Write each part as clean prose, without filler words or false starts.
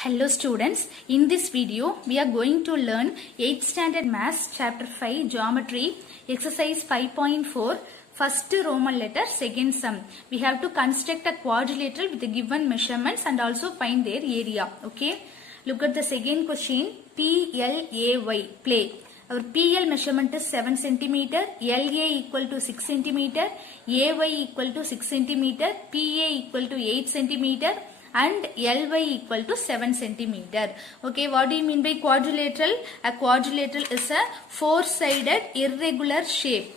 Hello students, in this video we are going to learn 8th standard maths chapter 5 geometry exercise 5.4 first Roman letter second sum. We have to construct a quadrilateral with the given measurements and also find their area. Okay, look at the second question. PLAY, play. Our PL measurement is 7 cm, LA equal to 6 cm, AY equal to 6 cm, PA equal to 8 cm and Ly equal to 7 cm. Okay, what do you mean by quadrilateral? A quadrilateral is a four-sided irregular shape.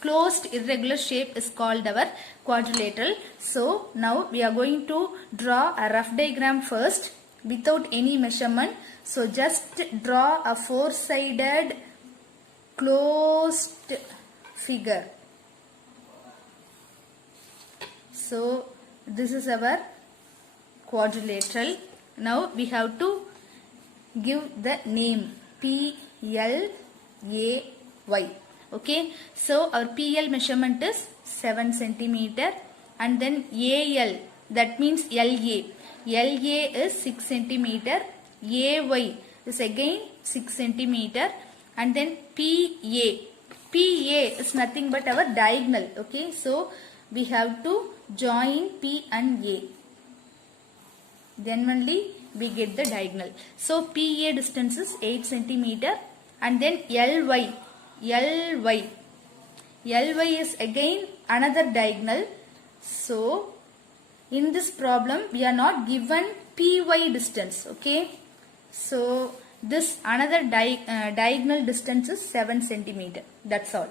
Closed irregular shape is called our quadrilateral. So now we are going to draw a rough diagram first without any measurement. So just draw a four-sided closed figure. So this is our quadrilateral. Now we have to give the name PLAY. Okay, so our PL measurement is 7 cm and then AL, that means LA. LA is 6 cm, AY is again 6 cm and then PA. PA is nothing but our diagonal. Okay, so we have to join P and A. Then only we get the diagonal. So PA distance is 8 cm and then LY. LY is again another diagonal. So in this problem we are not given PY distance. Okay. So this another diagonal distance is 7 cm. That's all.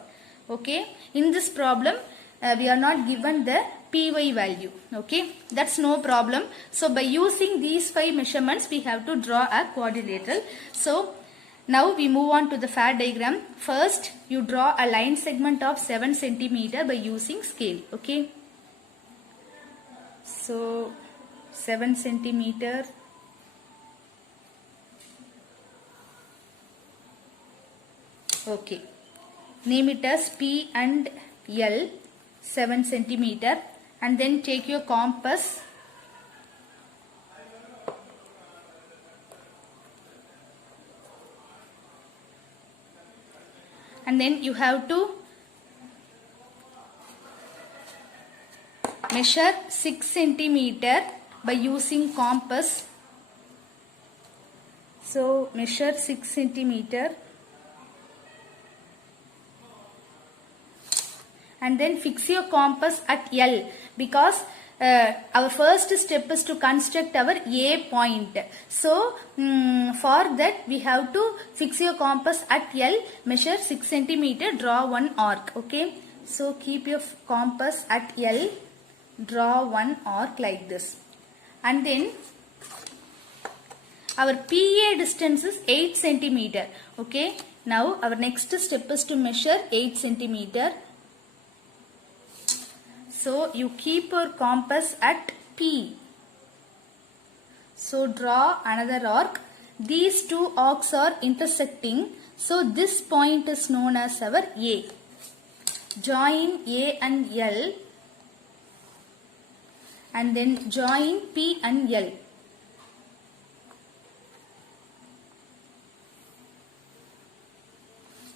Okay. In this problem we are not given the PY value. Okay, that's no problem. So by using these 5 measurements we have to draw a quadrilateral. So now we move on to the fair diagram. First you draw a line segment of 7 cm by using scale. Okay, so 7 cm. Okay, name it as P and L. 7 cm and then take your compass and then you have to measure 6 cm by using compass. So measure 6 cm and then fix your compass at L, because our first step is to construct our A point. So for that we have to fix your compass at L, measure 6 cm, draw one arc. Okay, so keep your compass at L, draw one arc like this, and then our PA distance is 8 cm. Okay, now our next step is to measure 8 cm. So you keep your compass at P. So draw another arc. These two arcs are intersecting. So this point is known as our A. Join A and L and then join P and L.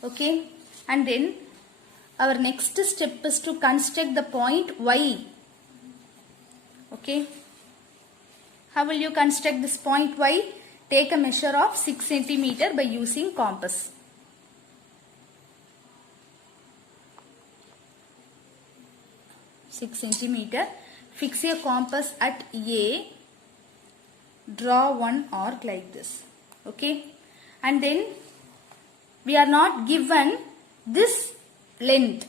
Okay, and then our next step is to construct the point Y. Okay. How will you construct this point Y? Take a measure of 6 cm by using compass. (6 cm). Fix your compass at A. Draw one arc like this. Okay. And then we are not given this length.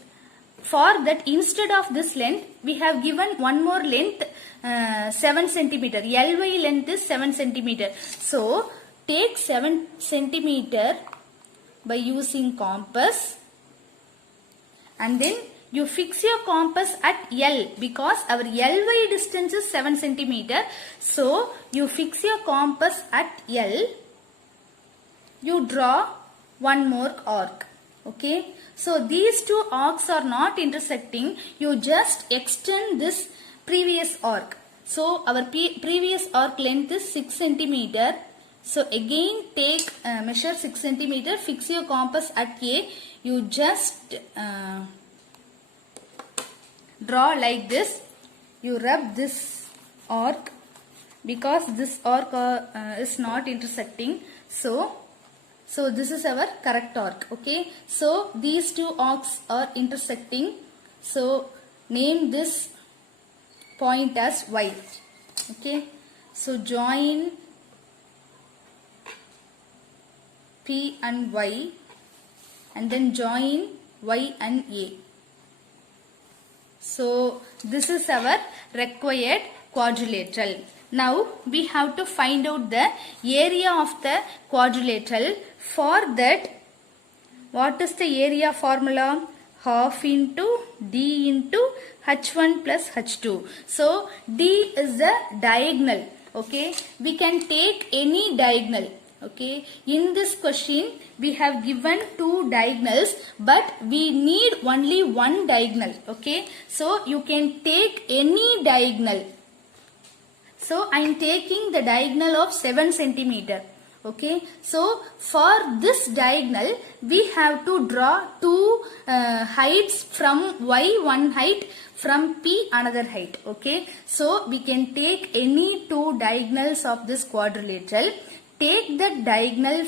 For that, instead of this length we have given one more length, 7 cm. LY length is 7 cm. So take 7 cm by using compass and then you fix your compass at L, because our LY distance is 7 cm. So you fix your compass at L, you draw one more arc. Okay, so these two arcs are not intersecting. You just extend this previous arc. So our previous arc length is 6 centimeter. So again take measure 6 centimeter, fix your compass at A. You just draw like this. You rub this arc because this arc is not intersecting. So this is our correct arc. Okay. So these two arcs are intersecting. So name this point as Y. Okay. So join P and Y and then join Y and A. So this is our required quadrilateral. Now we have to find out the area of the quadrilateral. For that, what is the area formula? Half into D into H1 plus H2. So D is the diagonal. Okay, we can take any diagonal. Okay, in this question we have given two diagonals, but we need only one diagonal. Okay, so you can take any diagonal. So I am taking the diagonal of 7 centimeter. Okay, so for this diagonal we have to draw two heights from Y, one height, from P another height. Okay, so we can take any two diagonals of this quadrilateral. Take the diagonal,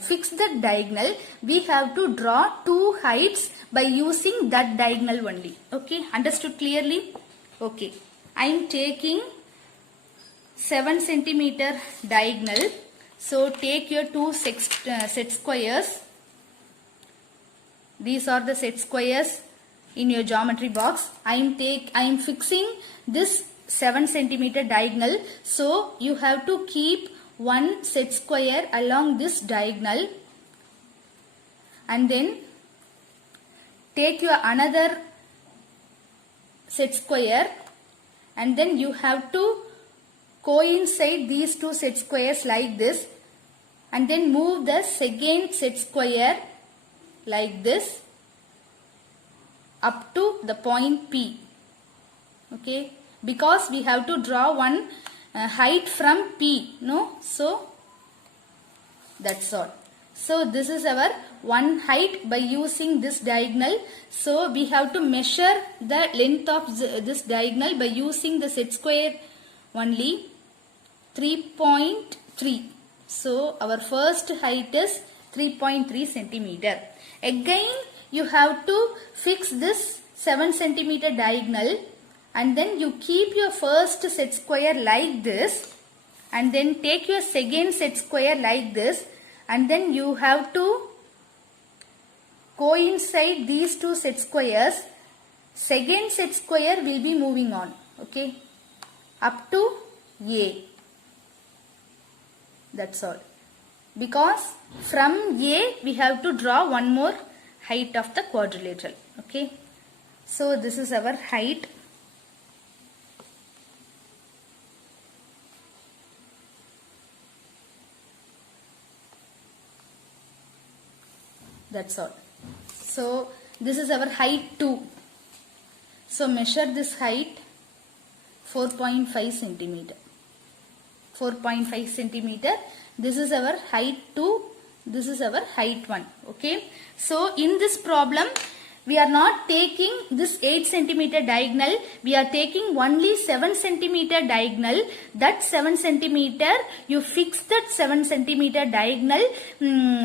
fix the diagonal. We have to draw two heights by using that diagonal only. Okay, understood clearly? Okay, I am taking 7 centimeter diagonal. So take your two set squares. These are the set squares in your geometry box. I am fixing this 7 centimeter diagonal. So you have to keep one set square along this diagonal and then take your another set square and then you have to coincide these two set squares like this and then move the second set square like this up to the point P. Okay, because we have to draw one height from P, no? So that's all. So this is our one height by using this diagonal. So we have to measure the length of this diagonal by using the set square only. 3.3. So our first height is 3.3 centimeter. Again you have to fix this 7 centimeter diagonal and then you keep your first set square like this and then take your second set square like this and then you have to coincide these two set squares. Second set square will be moving on, okay, up to A. That's all. Because from A we have to draw one more height of the quadrilateral. Okay. So this is our height. That's all. So this is our height 2. So measure this height 4.5 centimeter. 4.5 centimeter. This is our height 2. This is our height 1. Okay. So in this problem we are not taking this 8 centimeter diagonal. We are taking only 7 centimeter diagonal. That 7 centimeter, you fix that 7 centimeter diagonal.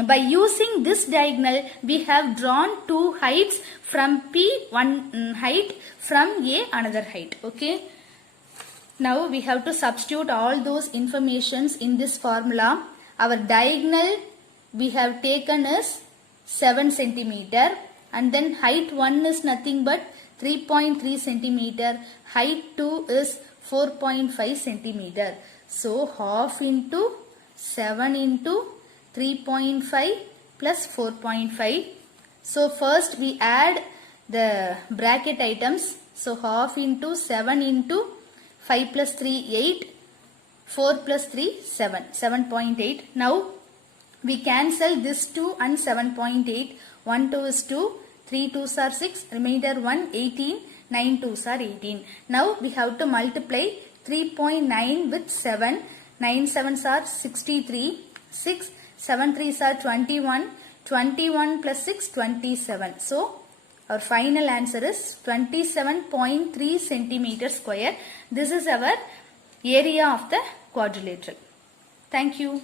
By using this diagonal, we have drawn two heights from P, one height, from A, another height. Okay. Now we have to substitute all those informations in this formula. Our diagonal we have taken is 7 centimeter. And then height 1 is nothing but 3.3 centimeter. Height 2 is 4.5 centimeter. So half into 7 into 3.5 plus 4.5. So first we add the bracket items. So half into 7 into 5 plus 3, 8. 4 plus 3, 7. 7.8. Now we cancel this 2 and 7.8. 1 2 is 2. 3 2s are 6, remainder 1, 18, 9 2s are 18. Now we have to multiply 3.9 with 7. 9 sevens are 63. 6, 7 threes are 21. 21 plus 6, 27. So, our final answer is 27.3 centimeter square. This is our area of the quadrilateral. Thank you.